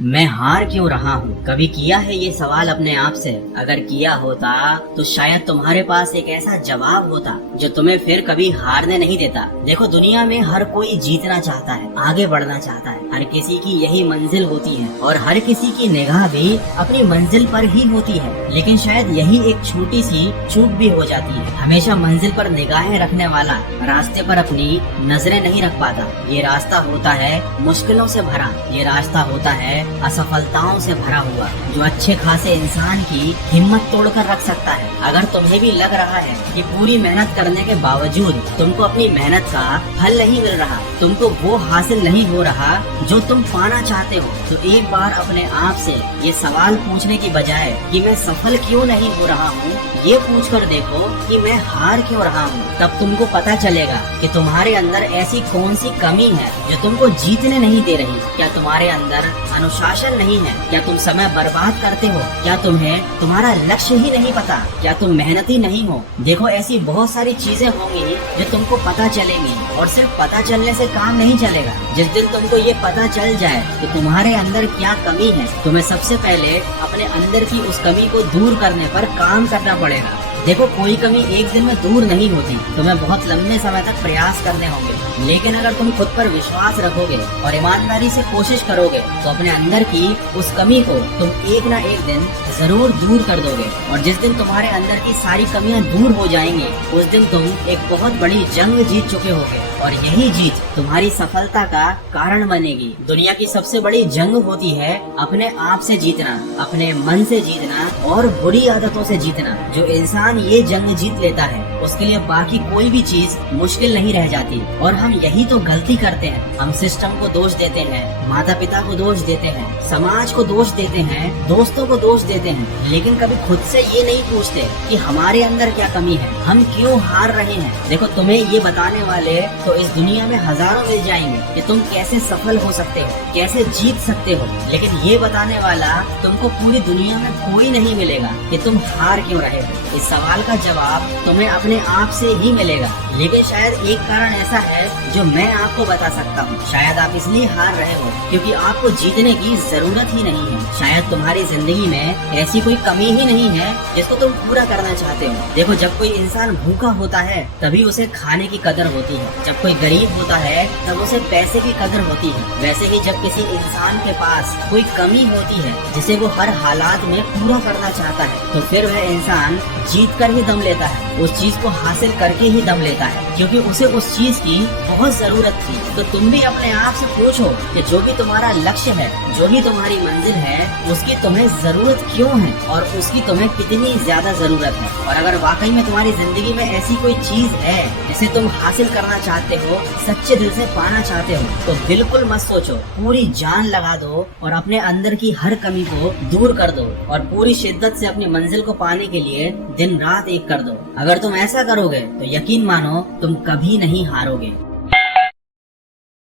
मैं हार क्यों रहा हूँ? कभी किया है ये सवाल अपने आप से? अगर किया होता तो शायद तुम्हारे पास एक ऐसा जवाब होता जो तुम्हें फिर कभी हारने नहीं देता। देखो, दुनिया में हर कोई जीतना चाहता है, आगे बढ़ना चाहता है। हर किसी की यही मंजिल होती है और हर किसी की निगाह भी अपनी मंजिल पर ही होती है। लेकिन शायद यही एक छोटी सी चूक भी हो जाती है। हमेशा मंजिल पर निगाहें रखने वाला रास्ते पर अपनी नजरें नहीं रख पाता। ये रास्ता होता है मुश्किलों से भरा, ये रास्ता होता है असफलताओं से भरा हुआ, जो अच्छे खासे इंसान की हिम्मत तोड़कर रख सकता है। अगर तुम्हें भी लग रहा है कि पूरी मेहनत करने के बावजूद तुमको अपनी मेहनत का फल नहीं मिल रहा, तुमको वो हासिल नहीं हो रहा जो तुम पाना चाहते हो, तो एक बार अपने आप से ये सवाल पूछने की बजाय कि मैं सफल क्यों नहीं हो रहा हूँ, ये पूछकर देखो कि मैं हार क्यों रहा हूँ। तब तुमको पता चलेगा कि तुम्हारे अंदर ऐसी कौन सी कमी है जो तुमको जीतने नहीं दे रही। क्या तुम्हारे अंदर अनुशासन नहीं है? क्या तुम समय बर्बाद करते हो? क्या तुम्हें तुम्हारा लक्ष्य ही नहीं पता? क्या तुम मेहनती नहीं हो? देखो, ऐसी बहुत सारी चीजें होंगी जो तुमको पता चलेंगी, और सिर्फ पता चलने से काम नहीं चलेगा। जिस दिन तुमको ये पता चल जाए कि तुम्हारे अंदर क्या कमी है, तुम्हें सबसे पहले अपने अंदर की उस कमी को दूर करने पर काम करना पड़ेगा। देखो, कोई कमी एक दिन में दूर नहीं होती, तुम्हें बहुत लंबे समय तक प्रयास करने होंगे। लेकिन अगर तुम खुद पर विश्वास रखोगे और ईमानदारी से कोशिश करोगे तो अपने अंदर की उस कमी को तुम एक ना एक दिन जरूर दूर कर दोगे। और जिस दिन तुम्हारे अंदर की सारी कमियां दूर हो जाएंगी, उस दिन तुम एक बहुत बड़ी जंग जीत चुके होगे, और यही जीत तुम्हारी सफलता का कारण बनेगी। दुनिया की सबसे बड़ी जंग होती है अपने आप से जीतना, अपने मन से जीतना और बुरी आदतों से जीतना। जो इंसान ये जंग जीत लेता है, उसके लिए बाकी कोई भी चीज मुश्किल नहीं रह जाती। और हम यही तो गलती करते हैं। हम सिस्टम को दोष देते हैं, माता पिता को दोष देते हैं, समाज को दोष देते हैं, दोस्तों को दोष देते हैं, लेकिन कभी खुद से ये नहीं पूछते कि हमारे अंदर क्या कमी है, हम क्यों हार रहे हैं। देखो, तुम्हें ये बताने वाले तो इस दुनिया में हजारों मिल जाएंगे कि तुम कैसे सफल हो सकते हो, कैसे जीत सकते हो, लेकिन ये बताने वाला तुमको पूरी दुनिया में कोई नहीं मिलेगा कि तुम हार क्यों रहे हो। इस सवाल का जवाब तुम्हें अपने आप से ही मिलेगा। लेकिन शायद एक कारण ऐसा है जो मैं आपको बता सकता हूँ। शायद आप इसलिए हार रहे हो क्योंकि आपको जीतने की जरूरत ही नहीं है। शायद तुम्हारी जिंदगी में ऐसी कोई कमी ही नहीं है जिसको तुम पूरा करना चाहते हो। देखो, जब कोई इंसान भूखा होता है तभी उसे खाने की कदर होती है। जब कोई गरीब होता है तब उसे पैसे की कदर होती है। वैसे ही जब किसी इंसान के पास कोई कमी होती है जिसे वो हर हालात में पूरा करना चाहता है, तो फिर वह इंसान जीत कर ही दम लेता है, उस चीज को हासिल करके ही दम लेता है, क्योंकि उसे उस चीज की बहुत जरूरत थी। तो तुम भी अपने आप से पूछो कि जो भी तुम्हारा लक्ष्य है, जो भी तुम्हारी मंजिल है, उसकी तुम्हें जरूरत क्यों है और उसकी तुम्हें कितनी ज्यादा जरूरत है। और अगर वाकई में तुम्हारी जिंदगी में ऐसी कोई चीज है जिसे तुम हासिल करना चाहते हो, सच्चे दिल से पाना चाहते हो, तो बिल्कुल मत सोचो, पूरी जान लगा दो और अपने अंदर की हर कमी को दूर कर दो और पूरी शिद्दत से अपनी मंजिल को पाने के लिए दिन रात एक कर दो। अगर तुम ऐसा करोगे तो यकीन मानो तुम कभी नहीं हारोगे।